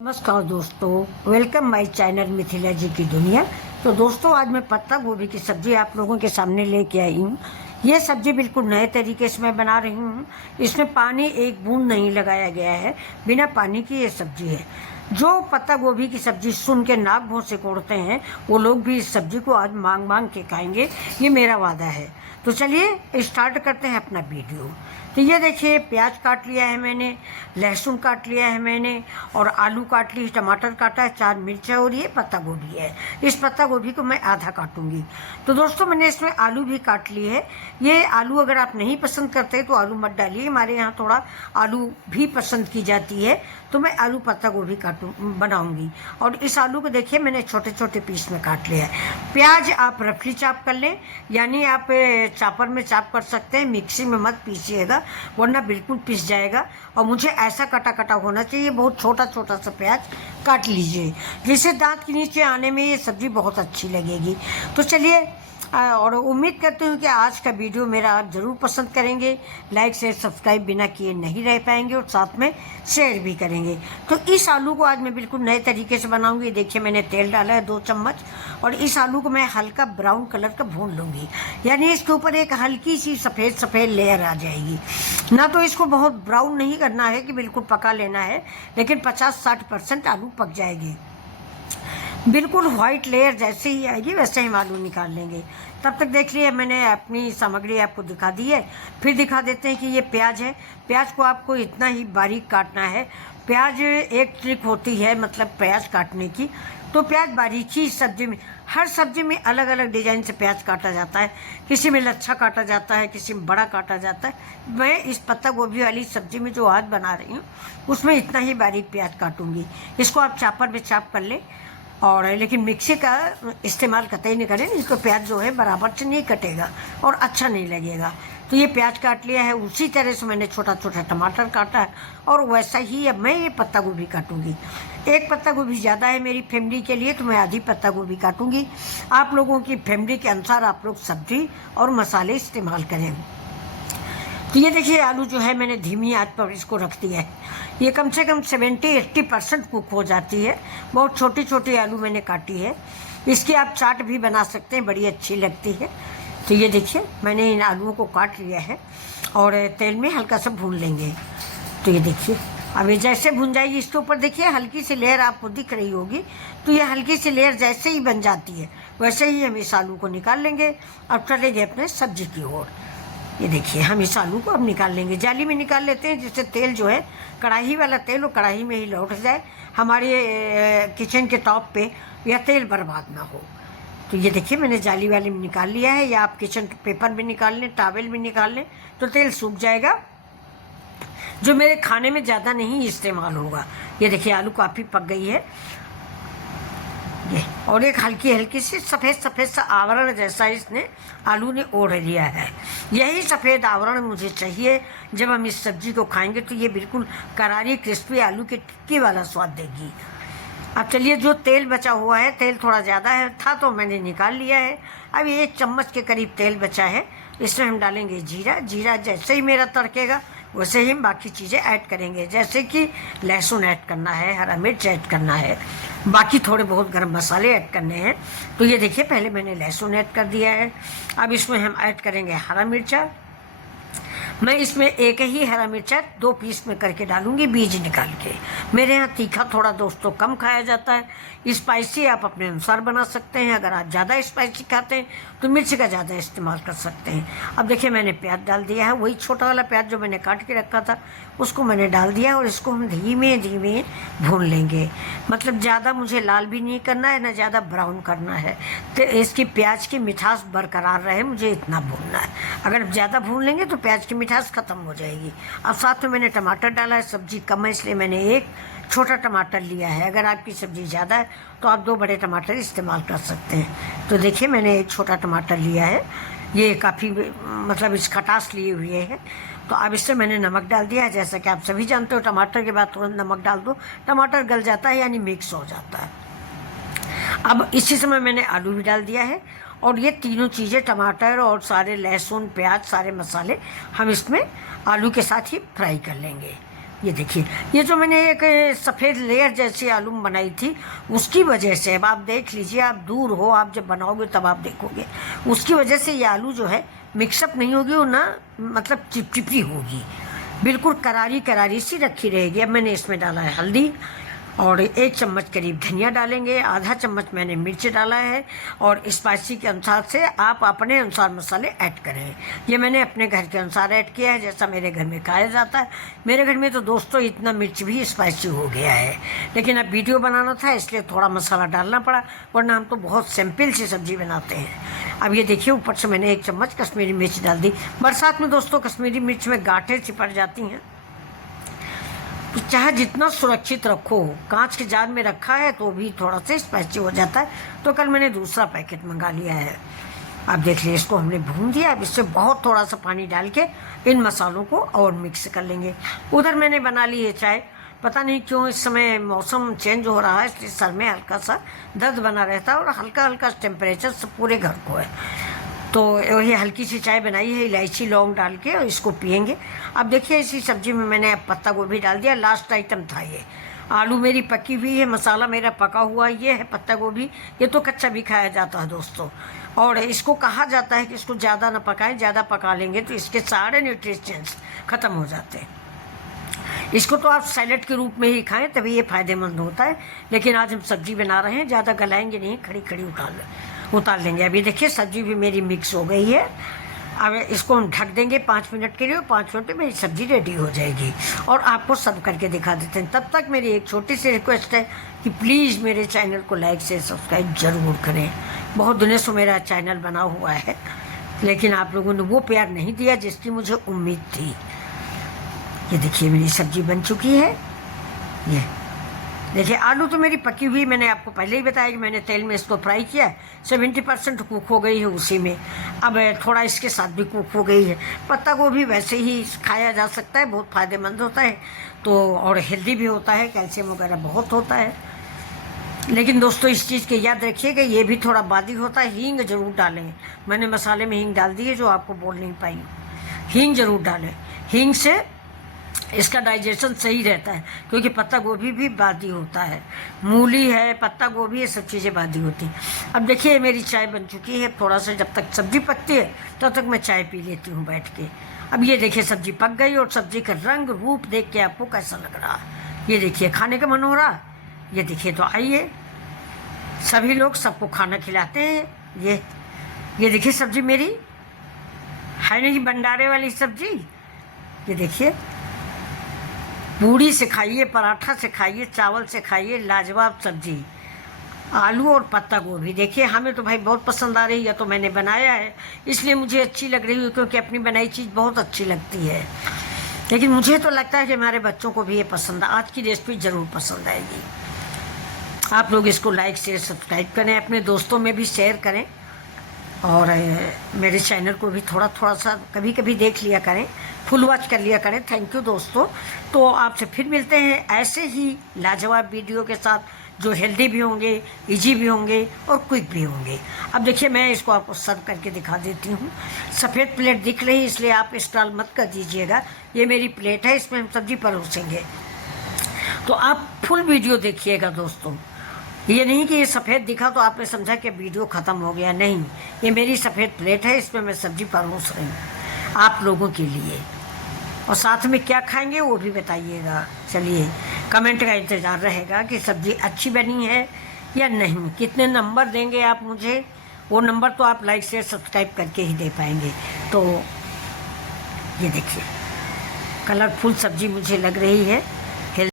नमस्कार दोस्तों, welcome my channel Mithila जी की दुनिया। तो दोस्तों, आज मैं पत्ता गोभी की सब्जी आप लोगों के सामने लेके आई हूँ। ये सब्जी बिल्कुल नए तरीके से मैं बना रही हूँ। इसमें पानी एक बूंद नहीं लगाया गया है, बिना पानी की ये सब्जी है। जो पत्ता गोभी की सब्जी सुन के नाक भौं से कोड़ते हैं, वो लोग भी इस सब्जी को आज मांग मांग के खाएंगे, ये मेरा वादा है। तो चलिए स्टार्ट करते हैं अपना वीडियो। तो ये देखिए, प्याज काट लिया है मैंने, लहसुन काट लिया है मैंने, और आलू काट ली, टमाटर काटा है, 4 मिर्च है, और ये पत्ता गोभी है। इस पत्ता गोभी को मैं आधा काटूंगी। तो दोस्तों, मैंने इसमें आलू भी काट ली है। ये आलू अगर आप नहीं पसंद करते तो आलू मत डालिए, हमारे यहाँ थोड़ा आलू भी पसंद की जाती है, तो मैं आलू पत्ता गोभी बनाऊंगी। और इस आलू को देखिए, मैंने छोटे छोटे पीस में काट लिया है। प्याज आप रफली चाप कर लें, यानी आप चॉपर में चाप कर सकते हैं, मिक्सी में मत पीसिएगा, वरना बिल्कुल पिस जाएगा। और मुझे ऐसा कटा कटा होना चाहिए, बहुत छोटा छोटा सा प्याज काट लीजिए, जिससे दांत के नीचे आने में ये सब्जी बहुत अच्छी लगेगी। तो चलिए, और उम्मीद करती हूँ कि आज का वीडियो मेरा आप ज़रूर पसंद करेंगे। लाइक शेयर सब्सक्राइब बिना किए नहीं रह पाएंगे, और साथ में शेयर भी करेंगे। तो इस आलू को आज मैं बिल्कुल नए तरीके से बनाऊंगी। देखिए, मैंने तेल डाला है 2 चम्मच, और इस आलू को मैं हल्का ब्राउन कलर का भून लूँगी, यानी इसके ऊपर एक हल्की सी सफ़ेद सफ़ेद लेयर आ जाएगी। ना तो इसको बहुत ब्राउन नहीं करना है कि बिल्कुल पका लेना है, लेकिन 50-60% आलू पक जाएगी। बिल्कुल व्हाइट लेयर जैसे ही आएगी वैसे ही हम आलू निकाल लेंगे। तब तक देख लिए, मैंने अपनी सामग्री आपको दिखा दी है। फिर दिखा देते हैं कि ये प्याज है। प्याज को आपको इतना ही बारीक काटना है। प्याज एक ट्रिक होती है, मतलब प्याज काटने की। तो प्याज बारीकी सब्जी में, हर सब्जी में अलग अलग डिजाइन से प्याज काटा जाता है। किसी में लच्छा काटा जाता है, किसी में बड़ा काटा जाता है। मैं इस पत्ता गोभी वाली सब्जी में जो आज बना रही हूँ, उसमें इतना ही बारीक प्याज काटूंगी। इसको आप चॉपर में चाप कर लें, और लेकिन मिक्सी का इस्तेमाल कतई नहीं करें, नहीं तो प्याज जो है बराबर से नहीं कटेगा और अच्छा नहीं लगेगा। तो ये प्याज काट लिया है। उसी तरह से मैंने छोटा छोटा टमाटर काटा है, और वैसा ही अब मैं ये पत्ता गोभी काटूंगी। एक पत्ता गोभी ज़्यादा है मेरी फैमिली के लिए, तो मैं आधी पत्ता गोभी काटूंगी। आप लोगों की फैमिली के अनुसार आप लोग सब्जी और मसाले इस्तेमाल करें। तो ये देखिए, आलू जो है मैंने धीमी आंच पर इसको रख दिया है। ये कम से कम 70-80% कुक हो जाती है। बहुत छोटी छोटी आलू मैंने काटी है। इसकी आप चाट भी बना सकते हैं, बड़ी अच्छी लगती है। तो ये देखिए, मैंने इन आलूओं को काट लिया है, और तेल में हल्का सा भून लेंगे। तो ये देखिए, अब ये जैसे भून जाएगी, इसके ऊपर देखिए हल्की सी लेयर आपको दिख रही होगी। तो ये हल्की सी लेयर जैसे ही बन जाती है, वैसे ही हम इस आलू को निकाल लेंगे और चलेंगे अपने सब्जी की ओर। ये देखिए, हम इस आलू को अब निकाल लेंगे, जाली में निकाल लेते हैं, जिससे तेल जो है, कढ़ाई वाला तेल, वो कढ़ाई में ही लौट जाए, हमारे किचन के टॉप पे यह तेल बर्बाद ना हो। तो ये देखिए, मैंने जाली वाले में निकाल लिया है, या आप किचन पेपर में निकाल लें, टॉवेल में निकाल लें, तो तेल सूख जाएगा, जो मेरे खाने में ज़्यादा नहीं इस्तेमाल होगा। ये देखिए, आलू काफ़ी पक गई है ये, और एक हल्की हल्की सी सफ़ेद सफ़ेद सा आवरण जैसा इसने आलू ने ओढ़ लिया है। यही सफ़ेद आवरण मुझे चाहिए। जब हम इस सब्ज़ी को खाएंगे तो ये बिल्कुल करारी क्रिस्पी आलू के टिक्की वाला स्वाद देगी। अब चलिए, जो तेल बचा हुआ है, तेल थोड़ा ज़्यादा है था तो मैंने निकाल लिया है। अब 1 चम्मच के करीब तेल बचा है, इसमें हम डालेंगे जीरा। जीरा जैसे ही मेरा तड़केगा, वैसे ही हम बाकी चीज़ें ऐड करेंगे, जैसे कि लहसुन ऐड करना है, हरा मिर्च ऐड करना है, बाकी थोड़े बहुत गरम मसाले ऐड करने हैं। तो ये देखिए, पहले मैंने लहसुन ऐड कर दिया है। अब इसमें हम ऐड करेंगे हरा मिर्चा। मैं इसमें एक ही हरा मिर्चा 2 पीस में करके डालूंगी, बीज निकाल के। मेरे यहाँ तीखा थोड़ा दोस्तों कम खाया जाता है। स्पाइसी आप अपने अनुसार बना सकते हैं। अगर आप ज़्यादा स्पाइसी खाते हैं तो मिर्च का ज़्यादा इस्तेमाल कर सकते हैं। अब देखिए, मैंने प्याज डाल दिया है, वही छोटा वाला प्याज जो मैंने काट के रखा था, उसको मैंने डाल दिया, और इसको हम धीमे धीमे भून लेंगे। मतलब ज़्यादा मुझे लाल भी नहीं करना है, ना ज़्यादा ब्राउन करना है। तो इसकी प्याज की मिठास बरकरार रहे, मुझे इतना भूनना है। अगर ज़्यादा भून लेंगे तो प्याज की मिठास ख़त्म हो जाएगी। अब साथ में मैंने टमाटर डाला है। सब्ज़ी कम है, इसलिए मैंने एक छोटा टमाटर लिया है। अगर आपकी सब्ज़ी ज़्यादा है तो आप 2 बड़े टमाटर इस्तेमाल कर सकते हैं। तो देखिए, मैंने एक छोटा टमाटर लिया है। ये काफ़ी मतलब इस खटास लिए हुए है। तो अब इससे मैंने नमक डाल दिया है। जैसा कि आप सभी जानते हो, टमाटर के बाद थोड़ा नमक डाल दो, टमाटर गल जाता है, यानी मिक्स हो जाता है। अब इसी समय मैंने आलू भी डाल दिया है, और ये तीनों चीज़ें, टमाटर और सारे लहसुन प्याज सारे मसाले, हम इसमें आलू के साथ ही फ्राई कर लेंगे। ये देखिए, ये जो मैंने एक सफ़ेद लेयर जैसी आलू बनाई थी उसकी वजह से, अब आप देख लीजिए, आप दूर हो, आप जब बनाओगे तब आप देखोगे, उसकी वजह से ये आलू जो है मिक्सअप नहीं होगी और ना मतलब चिपचिपी होगी, बिल्कुल करारी करारी सी रखी रहेगी। अब मैंने इसमें डाला है हल्दी और 1 चम्मच करीब धनिया डालेंगे, आधा चम्मच मैंने मिर्च डाला है और स्पाइसी के अनुसार से आप अपने अनुसार मसाले ऐड करें। ये मैंने अपने घर के अनुसार ऐड किया है, जैसा मेरे घर में खाया जाता है। मेरे घर में तो दोस्तों इतना मिर्च भी स्पाइसी हो गया है, लेकिन अब वीडियो बनाना था इसलिए थोड़ा मसाला डालना पड़ा, वरना हम तो बहुत सिंपल सी सब्ज़ी बनाते हैं। अब ये देखिए, ऊपर से मैंने 1 चम्मच कश्मीरी मिर्च डाल दी। बरसात में दोस्तों कश्मीरी मिर्च में गांठें चिपट जाती हैं, चाहे जितना सुरक्षित रखो, कांच के जार में रखा है तो भी थोड़ा सा स्पाइसी हो जाता है, तो कल मैंने दूसरा पैकेट मंगा लिया है। अब देख लीजिए, इसको हमने भून दिया। अब इससे बहुत थोड़ा सा पानी डाल के इन मसालों को और मिक्स कर लेंगे। उधर मैंने बना ली है चाय। पता नहीं क्यों इस समय मौसम चेंज हो रहा है, इसलिए सर में हल्का सा दर्द बना रहता है और हल्का हल्का टेम्परेचर सब पूरे घर को है, तो वही हल्की सी चाय बनाई है इलायची लौंग डाल के, और इसको पियेंगे। अब देखिए, इसी सब्जी में मैंने अब पत्ता गोभी डाल दिया, लास्ट आइटम था ये। आलू मेरी पकी हुई है, मसाला मेरा पका हुआ, ये है पत्ता गोभी। ये तो कच्चा भी खाया जाता है दोस्तों, और इसको कहा जाता है कि इसको ज़्यादा ना पकाएं, ज़्यादा पका लेंगे तो इसके सारे न्यूट्रिशंस ख़त्म हो जाते हैं। इसको तो आप सैलेड के रूप में ही खाएं, तभी ये फ़ायदेमंद होता है, लेकिन आज हम सब्जी बना रहे हैं, ज़्यादा गलाएंगे नहीं, खड़ी खड़ी उतार लेंगे। अभी देखिए, सब्जी भी मेरी मिक्स हो गई है। अब इसको हम ढक देंगे 5 मिनट के लिए, 5 मिनट में मेरी सब्जी रेडी हो जाएगी और आपको सर्व करके दिखा देते हैं। तब तक मेरी एक छोटी सी रिक्वेस्ट है कि प्लीज़ मेरे चैनल को लाइक से सब्सक्राइब ज़रूर करें। बहुत दिनों से मेरा चैनल बना हुआ है, लेकिन आप लोगों ने वो प्यार नहीं दिया जिसकी मुझे उम्मीद थी। ये देखिए, मेरी सब्जी बन चुकी है। ये देखिए, आलू तो मेरी पकी हुई, मैंने आपको पहले ही बताया कि मैंने तेल में इसको फ्राई किया, 70% कुक हो गई है उसी में। अब थोड़ा इसके साथ भी कुक हो गई है। पत्ता गोभी वैसे ही खाया जा सकता है, बहुत फ़ायदेमंद होता है, तो और हेल्दी भी होता है, कैल्शियम वगैरह बहुत होता है। लेकिन दोस्तों, इस चीज़ के याद रखिएगा, ये भी थोड़ा बादी होता है। हींग ज़रूर डालें, मैंने मसाले में हींग डाल दी है, जो आपको बोल नहीं पाई। हींग ज़रूर डालें, हींग से इसका डाइजेशन सही रहता है, क्योंकि पत्ता गोभी भी बादी होता है, मूली है, पत्ता गोभी, ये सब चीज़ें बादी होती हैं। अब देखिए, मेरी चाय बन चुकी है। थोड़ा सा जब तक सब्ज़ी पकती है तब तक मैं चाय पी लेती हूँ बैठ के। अब ये देखिए, सब्ज़ी पक गई और सब्ज़ी का रंग रूप देख के आपको कैसा लग रहा है, ये देखिए, खाने का मन हो रहा। ये देखिए, तो आइए, सभी लोग सबको खाना खिलाते हैं। ये देखिए, सब्ज़ी मेरी है नहीं भंडारे वाली सब्ज़ी। ये देखिए, पूड़ी से खाइए, पराठा से खाइए, चावल से खाइए, लाजवाब सब्जी। आलू और पत्ता गोभी, देखिए हमें तो भाई बहुत पसंद आ रही है, तो मैंने बनाया है, इसलिए मुझे अच्छी लग रही है, क्योंकि अपनी बनाई चीज़ बहुत अच्छी लगती है। लेकिन मुझे तो लगता है कि हमारे बच्चों को भी ये पसंद, आज की रेसिपी ज़रूर पसंद आएगी। आप लोग इसको लाइक शेयर सब्सक्राइब करें, अपने दोस्तों में भी शेयर करें, और मेरे चैनल को भी थोड़ा थोड़ा सा कभी कभी देख लिया करें, फुल वॉच कर लिया करें। थैंक यू दोस्तों। तो आपसे फिर मिलते हैं ऐसे ही लाजवाब वीडियो के साथ, जो हेल्दी भी होंगे, इजी भी होंगे और क्विक भी होंगे। अब देखिए, मैं इसको आपको सर्व करके दिखा देती हूँ। सफ़ेद प्लेट दिख रही, इसलिए आप स्टॉल मत कर दीजिएगा। ये मेरी प्लेट है, इसमें हम सब्जी परोसेंगे, तो आप फुल वीडियो देखिएगा दोस्तों। ये नहीं कि ये सफ़ेद दिखा तो आपने समझा कि वीडियो ख़त्म हो गया, नहीं। ये मेरी सफ़ेद प्लेट है, इसमें मैं सब्जी परोस रही हूँ आप लोगों के लिए, और साथ में क्या खाएंगे वो भी बताइएगा। चलिए, कमेंट का इंतज़ार रहेगा कि सब्ज़ी अच्छी बनी है या नहीं। कितने नंबर देंगे आप मुझे, वो नंबर तो आप लाइक शेयर सब्सक्राइब करके ही दे पाएंगे। तो ये देखिए, कलरफुल सब्ज़ी मुझे लग रही है।